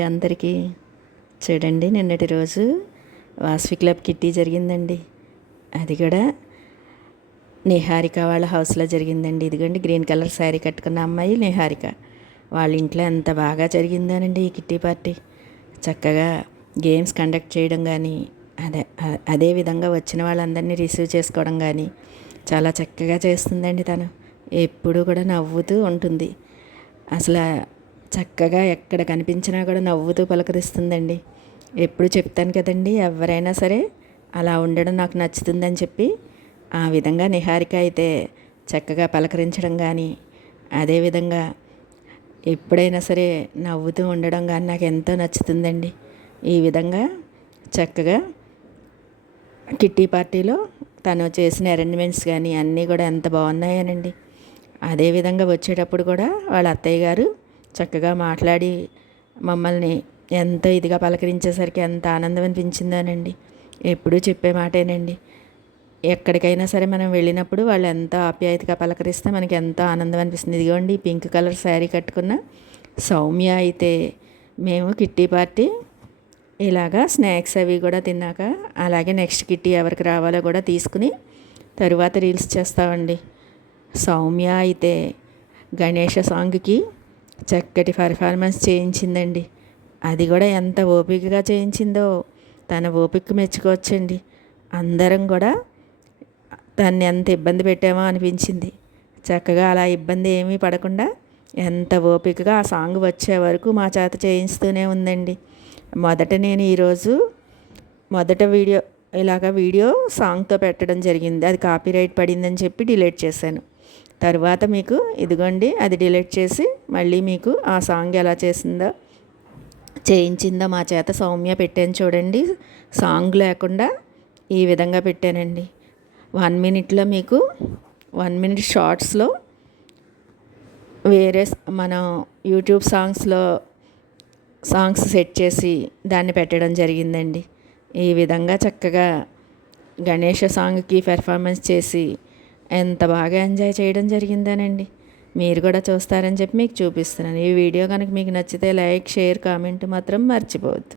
అండి అందరికీ. చూడండి, నిన్నటి రోజు వాసవి క్లబ్ కిట్టి జరిగిందండి. అది కూడా నిహారిక వాళ్ళ హౌస్లో జరిగిందండి. ఇదిగోండి, గ్రీన్ కలర్ శారీ కట్టుకున్న అమ్మాయి నిహారిక. వాళ్ళ ఇంట్లో ఎంత బాగా జరిగిందోనండి ఈ కిట్టి పార్టీ. చక్కగా గేమ్స్ కండక్ట్ చేయడం కానీ, అదే విధంగా వచ్చిన వాళ్ళందరినీ రిసీవ్ చేసుకోవడం కానీ చాలా చక్కగా చేస్తుందండి తను. ఎప్పుడూ కూడా నవ్వుతూ ఉంటుంది. అసలు చక్కగా ఎక్కడ కనిపించినా కూడా నవ్వుతూ పలకరిస్తుందండి. ఎప్పుడు చెప్తాను కదండి, ఎవరైనా సరే అలా ఉండడం నాకు నచ్చుతుందని చెప్పి. ఆ విధంగా నిహారిక అయితే చక్కగా పలకరించడం కానీ, అదేవిధంగా ఎప్పుడైనా సరే నవ్వుతూ ఉండడం కానీ నాకు ఎంతో నచ్చుతుందండి. ఈ విధంగా చక్కగా కిట్టి పార్టీలో తను చేసిన అరేంజ్మెంట్స్ కానీ అన్నీ కూడా ఎంత బాగున్నాయనండి. అదేవిధంగా వచ్చేటప్పుడు కూడా వాళ్ళ అత్తయ్య గారు చక్కగా మాట్లాడి మమ్మల్ని ఎంతో ఇదిగా పలకరించేసరికి ఎంత ఆనందం అనిపించిందోనండి. ఎప్పుడూ చెప్పే మాటేనండి. ఎక్కడికైనా సరే మనం వెళ్ళినప్పుడు వాళ్ళు ఎంతో ఆప్యాయతగా పలకరిస్తే మనకి ఎంతో ఆనందం అనిపిస్తుంది. ఇదిగోండి, పింక్ కలర్ శారీ కట్టుకున్న సౌమ్య అయితే మేము కిట్టి పార్టీ ఇలాగా స్నాక్స్ అవి కూడా తిన్నాక అలాగే నెక్స్ట్ కిట్టి ఎవరికి రావాలో కూడా తీసుకుని తరువాత రీల్స్ చేస్తామండి. సౌమ్య అయితే గణేష సాంగ్కి చక్కటి పర్ఫార్మెన్స్ చేయించిందండి. అది కూడా ఎంత ఓపికగా చేయించిందో తన ఓపిక మెచ్చుకోవచ్చండి. అందరం కూడా తన్ని ఎంత ఇబ్బంది పెట్టామో అనిపించింది. చక్కగా అలా ఇబ్బంది ఏమీ పడకుండా ఎంత ఓపికగా ఆ సాంగ్ వచ్చే వరకు మా చేత చేయిస్తూనే ఉందండి. నేను ఈరోజు మొదట వీడియో సాంగ్తో పెట్టడం జరిగింది. అది కాపీరైట్ పడిందని చెప్పి డిలీట్ చేశాను. తర్వాత మీకు ఇదిగోండి, అది డిలీట్ చేసి మళ్ళీ మీకు ఆ సాంగ్ ఎలా చేయించిందో మా చేత సౌమ్య పెట్టాను చూడండి. సాంగ్ లేకుండా ఈ విధంగా పెట్టానండి. 1 మినిట్లో మీకు 1 మినిట్ షార్ట్స్లో వేరే మనం యూట్యూబ్ సాంగ్స్ సెట్ చేసి దాన్ని పెట్టడం జరిగిందండి. ఈ విధంగా చక్కగా గణేష సాంగ్కి పెర్ఫార్మెన్స్ చేసి ఎంత బాగా ఎంజాయ్ చేయడం జరిగిందోనండి. మీరు కూడా చూస్తారని చెప్పి మీకు చూపిస్తున్నాను. ఈ వీడియో కనుక మీకు నచ్చితే లైక్, షేర్, కామెంట్ మాత్రం మర్చిపోవద్దు.